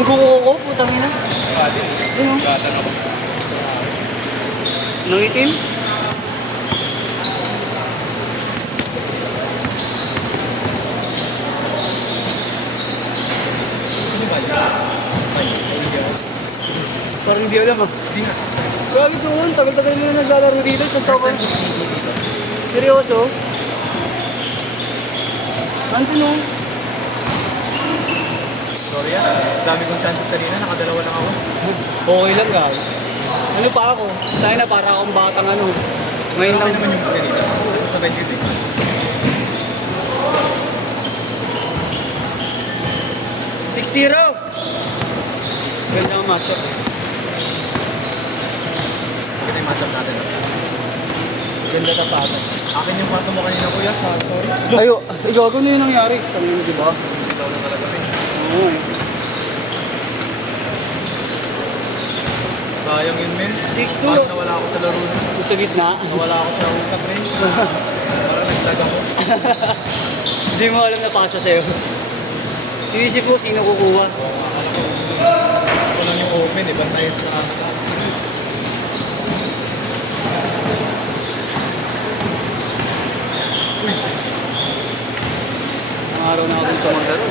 Magkukuko, putang ina. Ano? Nang itim? Parang hindi alam ah. Grabe doon, tagal-tagal nila naglalaro dito. Isang taon ka. Seryoso? Andun o. Sorry ah, dami kong chances kanina, nakadalawa lang ako. Okay lang ka. Ano pa ako? Tayo na para akong batang ano. Ngayon Okay lang. naman yung kanina, nasasabay yun eh. Ganda ang masok. Ito yung matchup natin. Ganda tapata. Akin yung pasa mo kanina kuya, sorry. Ayo, gago na yung nangyari. Sabi mo, di ba? Ikaw na talaga rin. Oo eh. Sayang yun men. 6-2. Parang nawala ako sa laro na. Sa gitna. Nawala ako sa usap rin. Parang naglag ako. Hindi mo alam na pasa sa'yo. Iisip mo sino kukuha. Ito lang yung open eh, bantay sa akin. Ang araw na akong tumaglaro.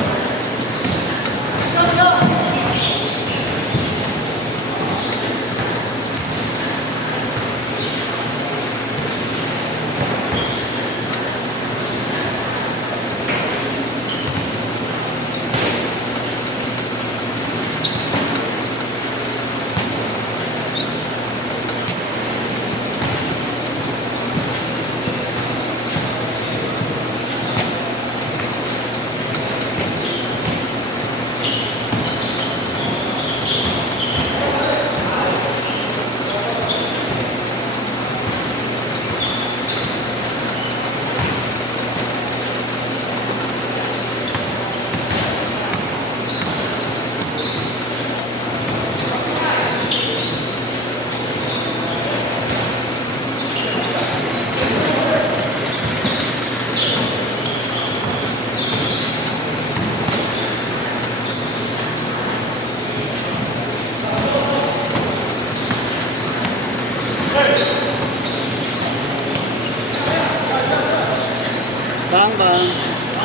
Bang, bang.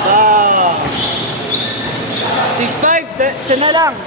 Bang. 6-5. Isa na lang.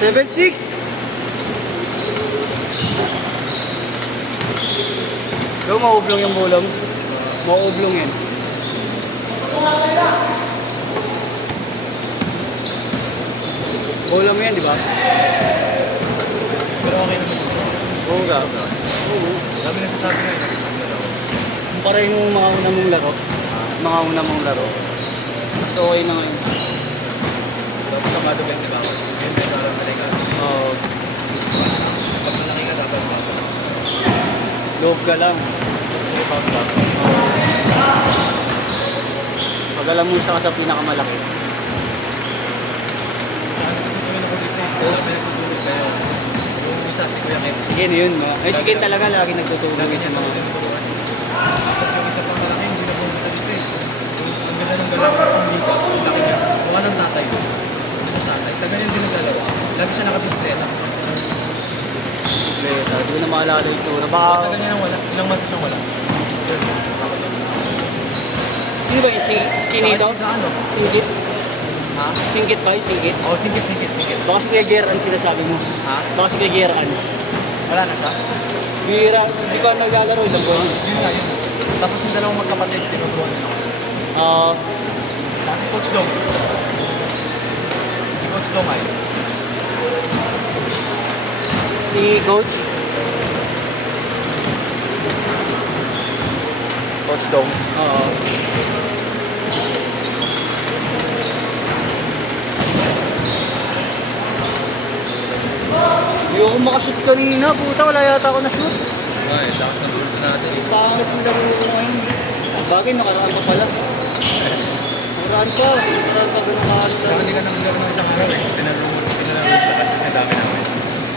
Seven, six. Ikaw mauublong yung bulam. Mauublong yan. Bulam yan, di ba? Pero okay naman. Oo ka. Dami nagsasabi na yun. Kumpara yung mga una mong laro. Mga una mong laro. Mas okay na ngayon. Tapos ang gado bente ba ako? Bente na alam talaga. Oo. Pag malaki ka dapat basa. Loob ka lang. Sige pa ako. Pag alam mo siya ka sa pinakamalaki. Tutuloy ako dito eh. Coach na nagtutulog kayo. Yung isa si Kuya Ken. Sige na yun. Ay, si Ken talaga lagi nagtutulong Lagi sa niya mga... tutuloy. Tapos yung isa pang malaki, hindi na pumunta dito eh. Ang ganda ng galaw ng liga. Ang laki niya. Mukha ng tatay. Tagal yung dinagdalawa. Lagi siya nakabisikleta. Beta, hindi ko na maalala yung tura. Baka... Tagal niya nang wala. Ilang months siyang wala. Sino ba yung kinito? Ano? Singkit? Ha? Singkit ba yung singkit? Oh, singkit. Baka si Kuya Geran sinasabi mo. Ha? Baka si Kuya Geran. Wala na siya? Gira, hindi ko naglalaro ilang buwan. Yun nga yun. Tapos yung dalawang magkapatid, tinuturuan nila ako. Si Coach Dong. Si Coach Dong ay. Si Coach. Coach Dong. Oo. Hindi ako makashoot kanina. Puta, wala yata ako na-shoot. Ay, lakas ng rules natin eh. Pangit yung laro ko ngayon. Bagay, nakaraan pa pala. Nakaraan pa. Nakaraan pa ganun kaano Saka lang. hindi ka naman laro ng isang araw eh. Pinalaro mo lahat kasi ang dami namin.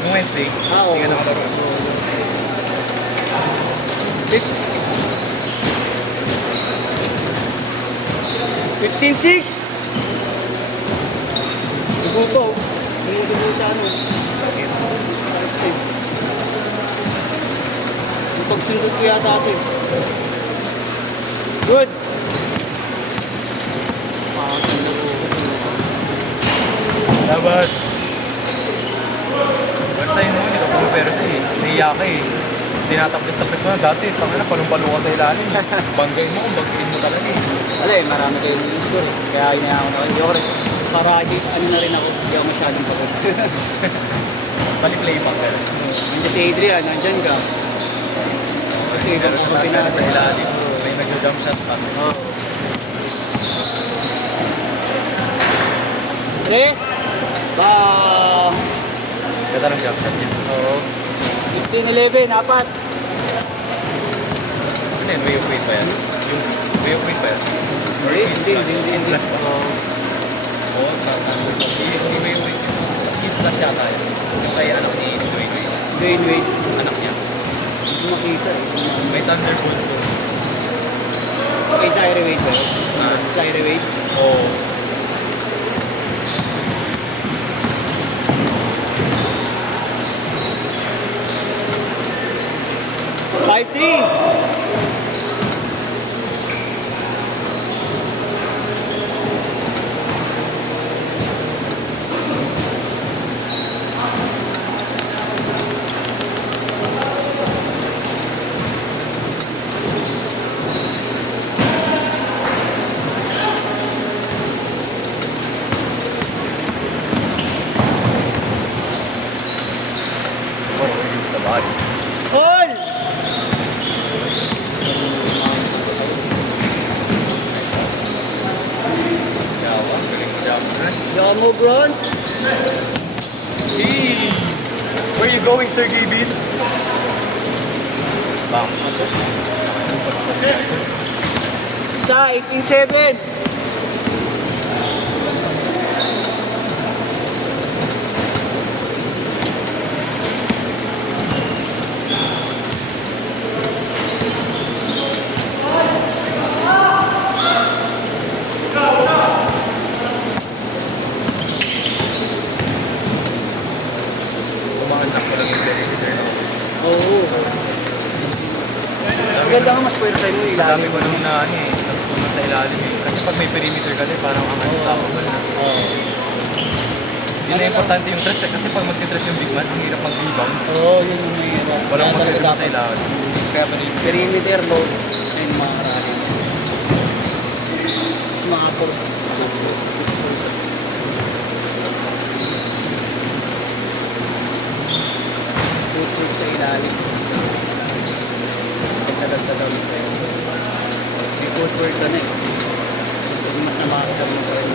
Noong Wednesday, Oo. hindi ka nakalaro. 15-6! Dugo po. Dugo sa ano. Sakit. Sakit eh. Yung pagsundot ko yata ito eh. Good! Dapat. Pero sa'yo naman, hindi ka pumipera sa'yo eh. Nahiya ka eh. Tinatapos-tapos mo na dati. Tangina, palong-palo ka sa ilalim. Banggain mo kung banggain mo talaga eh. Wala eh, marami kayo ni-score eh. Kaya hinayaan ko na kayo. Hindi ako rin. Para ano na rin ako. Hindi ako masyadong pagod. Bali-play pa ka. Hindi si Adrian, nandyan ka. Kasi Pero kung sa ako mga sa pinasa. ilalim, may nag-jump shot pa. Oo. Tres. Ba. Ganda ng jump shot yun. Oo. 15-11, apat. Ano yun, way of weight ba yan? Yung way of weight ba yan? Or Hindi. flash ba? Oo. Oo, hindi way of weight. Hindi flash yata yun. Yung kay anak ni Dwayne Wade. Wait. Anak niya. Hindi ko makita eh. May Thunderbolt ko. Kay Zaire Wade ba yun? Ah. Zaire Wade? Oo. Five, three. Parang yung sa body. Hoy! Yawa, galing mo jump shot. Yan mo, Bron. Hey! Where you going, Sir Gavin? Bang. Isa, 18-7. Kumakansak ko lang yung perimeter na. Oo. Mas maganda nga mas pwede tayo mo Dami ilalim. ko nung na ano eh, natutunan sa ilalim eh. Kasi pag may perimeter ka din, parang ang unstoppable na. Oo. Yun na importante yung stress eh. Kasi pag magsistress yung big man, ang hirap mag-rebound. Oo, yun yung may ano. Walang Kaya talaga mag-rebound sa dapat. ilalim. Kaya pa rin Perimeter load. Ayun yung mga karali. Tapos mga force. Shoot sa ilalim. Dagdag-dagdag mo kayo. May footwork ka na eh. Hindi masama ka mo pa rin.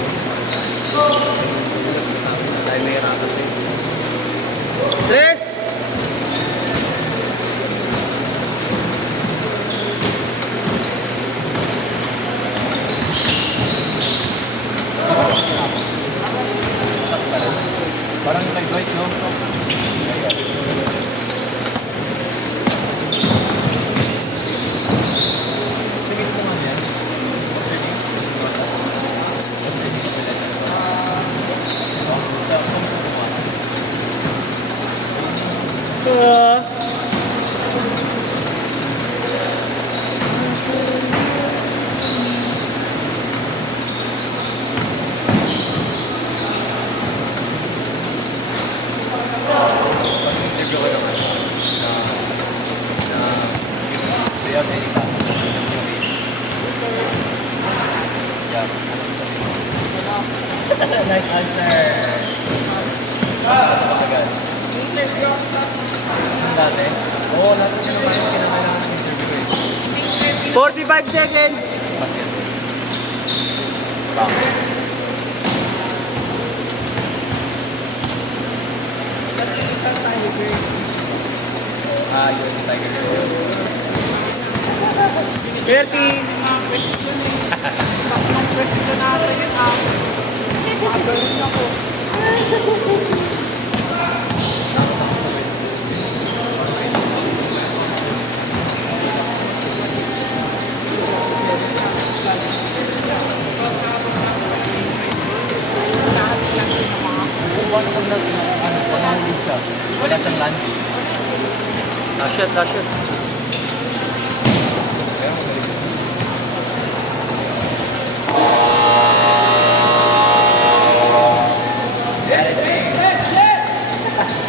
Dahil may hirapan sa'yo. Tres! parang yung kay Dwight, no? Sige, ito nga yan. Pag-interview ko naman they have any yeah. Nice answer. Matagal. Ang dati? Oo, lahat ng kinakailangan ng interview eh. 45 seconds. Basket. Yun si Tiger. 30. Wala siyang land. Last shot, last shot. Kaya magaling.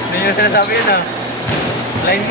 Hindi yung sinasabi yun ah. Line